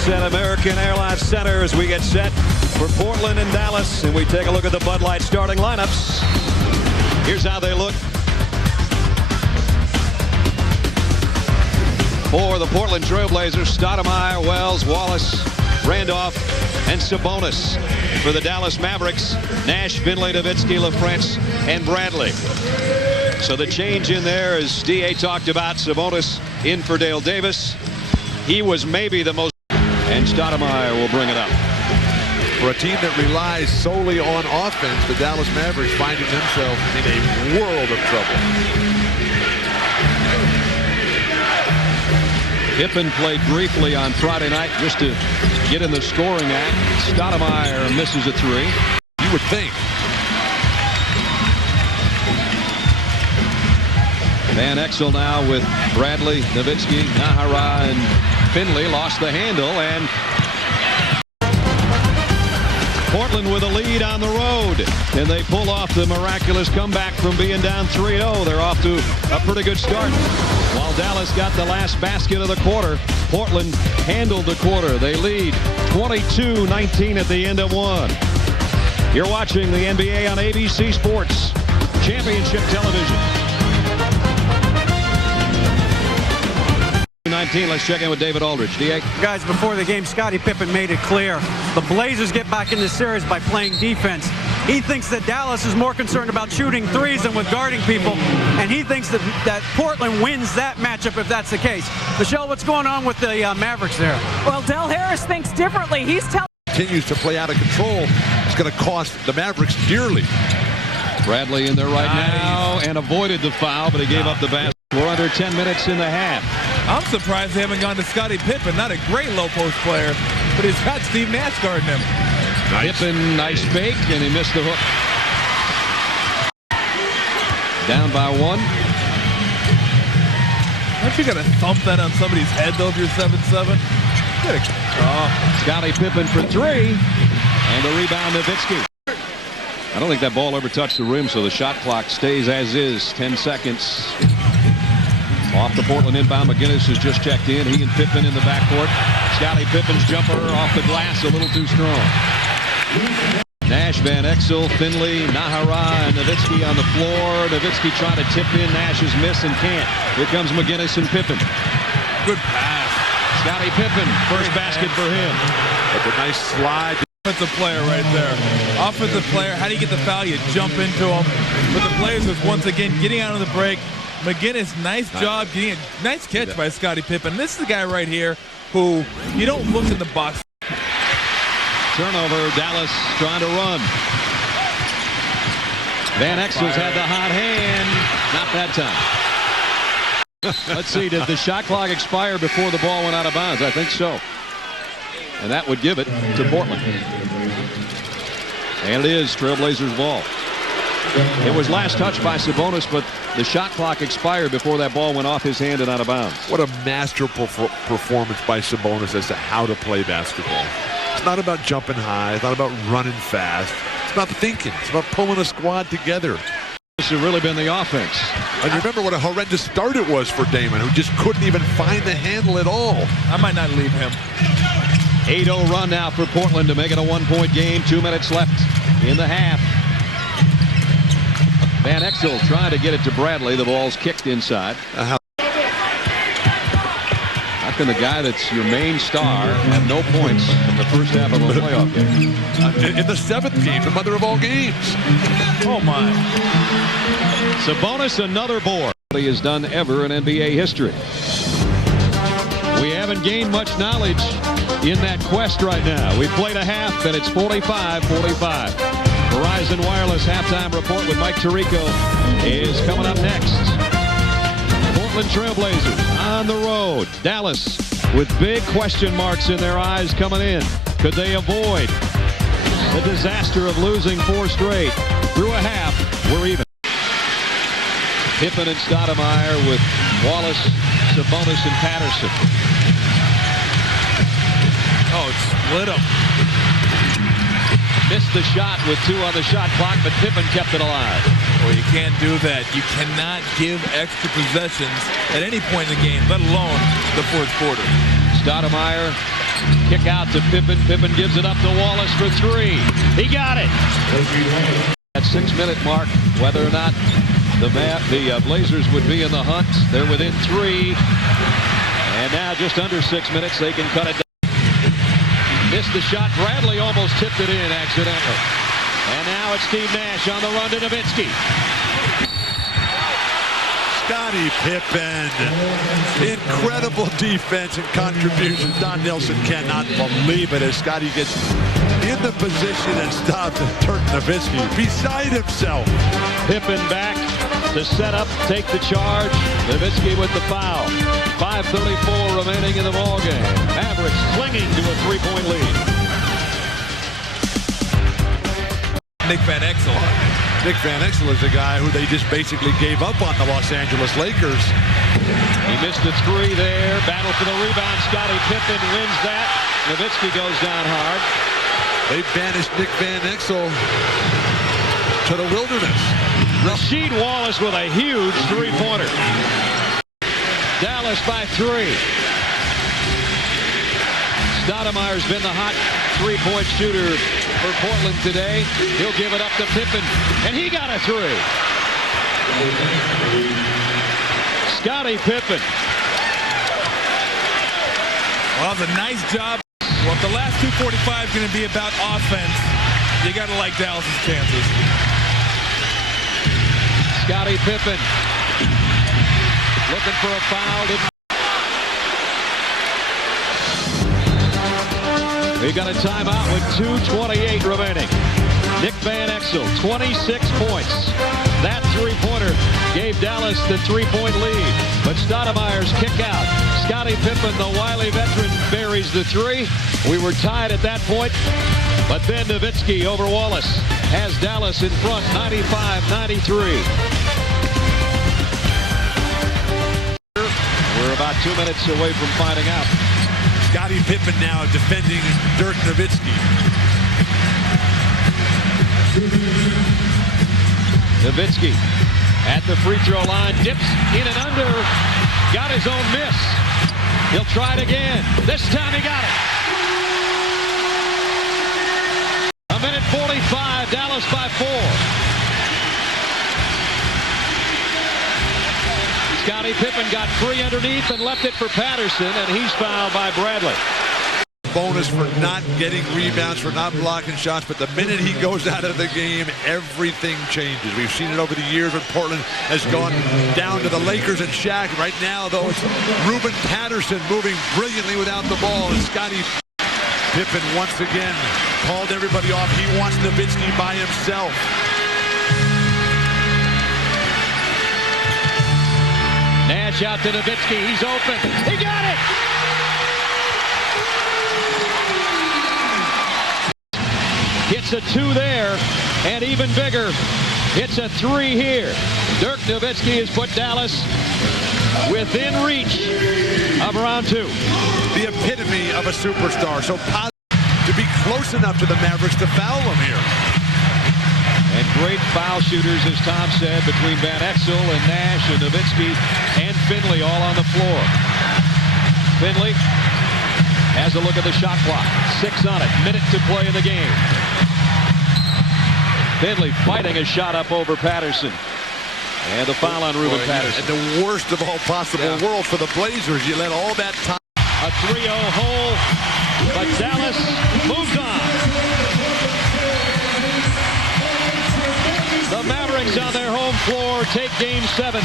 Sports at American Airlines Center as we get set for Portland and Dallas, and we take a look at the Bud Light starting lineups. Here's how they look. For the Portland Trailblazers, Stoudemire, Wells, Wallace, Randolph, and Sabonis. For the Dallas Mavericks, Nash, Finley, Nowitzki, LaFrance, and Bradley. So the change in there, as D.A. talked about, Sabonis in for Dale Davis. He was maybe the most, and Stoudemire will bring it up. For a team that relies solely on offense, the Dallas Mavericks finding themselves in a world of trouble. Pippen played briefly on Friday night just to get in the scoring act. Stoudemire misses a three. You would think. Van Exel now with Bradley, Nowitzki, Nahara, and Finley. Lost the handle, and Portland with a lead on the road. And they pull off the miraculous comeback from being down 3-0. They're off to a pretty good start. While Dallas got the last basket of the quarter, Portland handled the quarter. They lead 22-19 at the end of one. You're watching the NBA on ABC Sports Championship Television. 19. Let's check in with David Aldridge. D.A. Guys, before the game, Scottie Pippen made it clear the Blazers get back in the series by playing defense. He thinks that Dallas is more concerned about shooting threes than with guarding people, and he thinks that Portland wins that matchup if that's the case. Michelle, what's going on with the Mavericks there? Well, Del Harris thinks differently. He's telling Continues to play out of control. It's going to cost the Mavericks dearly. Bradley in there right now and avoided the foul, but he gave up the basket. We're under 10 minutes in the half. I'm surprised they haven't gone to Scottie Pippen. Not a great low post player, but he's got Steve Nash guarding him. Nice. Pippen, nice fake, and he missed the hook. Down by one. Aren't you going to thump that on somebody's head, though, if you're 7'7"? Scottie Pippen for three, and the rebound to Nowitzki. I don't think that ball ever touched the rim, so the shot clock stays as is. 10 seconds. Off the Portland inbound, McGinnis has just checked in. He and Pippen in the backcourt. Scottie Pippen's jumper off the glass, a little too strong. Nash, Van Exel, Finley, Nahara, and Nowitzki on the floor. Nowitzki trying to tip in. Nash's miss and can't. Here comes McGinnis and Pippen. Good pass. Scottie Pippen, first basket for him. That's a nice slide. Offensive player right there. Offensive player. How do you get the foul? You jump into him. But the Blazers, once again, getting out of the break. McGinnis, nice job getting a nice catch by Scottie Pippen. This is the guy right here who you don't look in the box. Turnover, Dallas trying to run. Van Exel's had the hot hand. Not that time. Let's see, did the shot clock expire before the ball went out of bounds? I think so. And that would give it to Portland. And it is Trailblazers ball. It was last touched by Sabonis, but the shot clock expired before that ball went off his hand and out of bounds. What a masterful performance by Sabonis as to how to play basketball. It's not about jumping high. It's not about running fast. It's about thinking. It's about pulling a squad together. This has really been the offense. And remember what a horrendous start it was for Damon, who just couldn't even find the handle at all. I might not leave him. 8-0 run now for Portland to make it a one-point game. 2 minutes left in the half. Van Exel trying to get it to Bradley. The ball's kicked inside. How can the guy that's your main star have no points in the first half of a playoff game? In the seventh game, the mother of all games. Oh, my. Sabonis, another board. He has done ever in NBA history. We haven't gained much knowledge in that quest right now. We've played a half, and it's 45-45. Verizon Wireless halftime report with Mike Tirico is coming up next. Portland Trailblazers on the road. Dallas with big question marks in their eyes coming in. Could they avoid the disaster of losing 4 straight? Through a half, we're even. Pippen and Stoudemire with Wallace, Sabonis, and Patterson. Oh, it split them. Missed the shot with 2 on the shot clock, but Pippen kept it alive. Well, you can't do that. You cannot give extra possessions at any point in the game, let alone the fourth quarter. Stoudemire Kick out to Pippen. Pippen gives it up to Wallace for three. He got it. At 6-minute mark, whether or not the Blazers would be in the hunt. They're within 3. And now just under 6 minutes, they can cut it down. Missed the shot. Bradley almost tipped it in accidentally. And now it's Steve Nash on the run to Nowitzki. Scottie Pippen, incredible defense and contribution. Don Nelson cannot believe it as Scottie gets in the position and stops Dirk Nowitzki beside himself. Pippen back to set up, take the charge. Nowitzki with the foul. 5:34 remaining in the ballgame. Mavericks clinging to a 3-point lead. Nick Van Exel. Nick Van Exel is a guy who they just basically gave up on the Los Angeles Lakers. He missed a 3 there. Battle for the rebound. Scottie Pippen wins that. Nowitzki goes down hard. They banished Nick Van Exel to the wilderness. Rasheed Wallace with a huge 3-pointer. Dallas by 3. Stoudemire's been the hot 3-point shooter for Portland today. He'll give it up to Pippen, and he got a 3. Scottie Pippen. Well, it's a nice job. Well, if the last 2:45 is going to be about offense, you got to like Dallas's chances. Scottie Pippen looking for a foul. We got a timeout with 2:28 remaining. Nick Van Exel, 26 points. That 3-pointer gave Dallas the 3-point lead. But Stoudemire's kick out. Scottie Pippen, the wily veteran, buries the 3. We were tied at that point. But then Nowitzki over Wallace has Dallas in front, 95-93. We're about 2 minutes away from finding out. Scottie Pippen now defending Dirk Nowitzki. Nowitzki at the free throw line, dips in and under, got his own miss. He'll try it again. This time he got it. 1:45, Dallas by 4. Scottie Pippen got free underneath and left it for Patterson, and he's fouled by Bradley. Bonus for not getting rebounds, for not blocking shots, but the minute he goes out of the game, everything changes. We've seen it over the years when Portland has gone down to the Lakers and Shaq. Right now, though, it's Ruben Patterson moving brilliantly without the ball, and Scottie Pippen once again called everybody off. He wants Nowitzki by himself. Nash out to Nowitzki. He's open. He got it! Hits a 2 there, and even bigger, hits a 3 here. Dirk Nowitzki has put Dallas within reach of round 2. The epitome of a superstar. So to be close enough to the Mavericks to foul him here. And great foul shooters, as Tom said, between Van Exel and Nash and Nowitzki and Finley all on the floor. Finley has a look at the shot clock. 6 on it. Minute to play in the game. Finley fighting a shot up over Patterson. And the foul on Ruben Patterson. And the worst of all possible worlds for the Blazers. You let all that time. A 3-0 hole, but Dallas moves on. The Mavericks on their home floor take Game 7.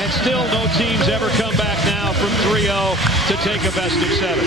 And still no teams ever come back now from 3-0 to take a best of 7.